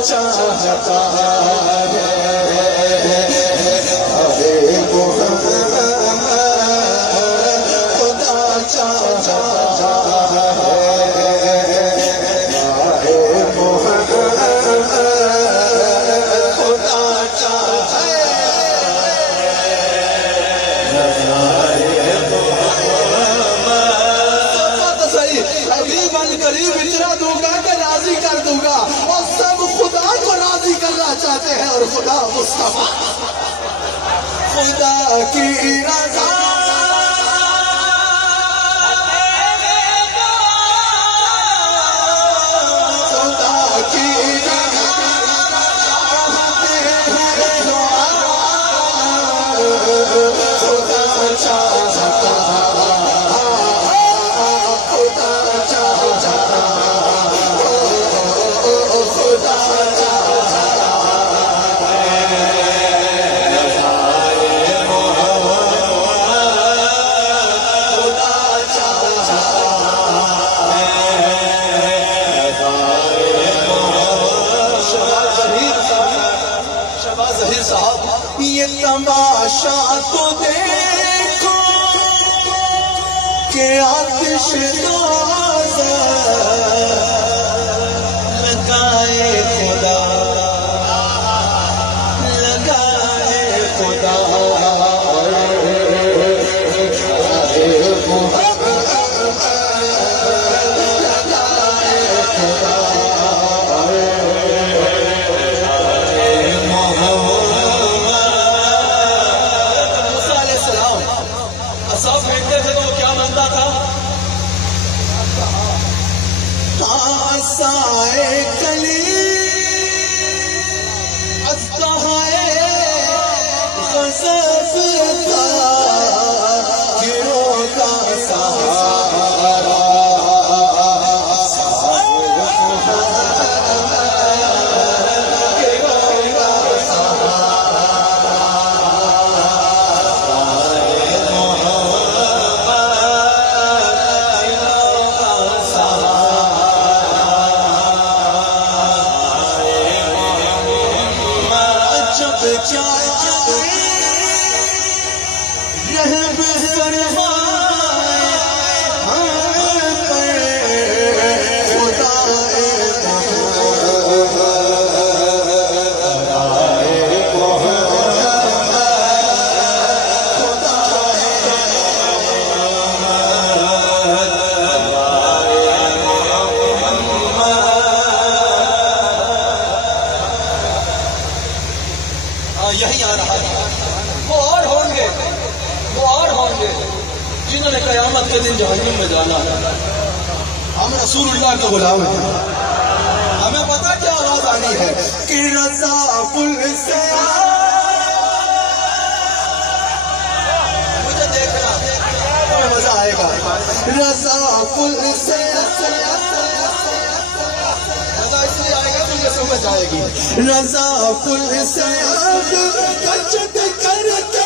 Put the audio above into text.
چاہتا ہے چاہتے ہیں اور خدا مصطفیٰ خدا کی رضا خدا کی خدا چاہتا یہ تماشا تو دیکھو کہ آتش تازہ لگائے خدا لگائے خدا سائے کلی اصطحائے غضب کا گروہ کا سہارا یہی آ رہا ہے وہ اور ہوں گے جنہوں نے قیامت کے دن جہنم میں جانا ہے ہم رسول اللہ کے غلام ہیں ہمیں پتہ کیا آواز آنی ہے کہ رضا پل سے مجھے دیکھنا ہمیں مزہ آئے گا رضا پل سے مزہ اس لیے آئے گا تجھے سمجھ آئے گی رضا پل سے کچھ کر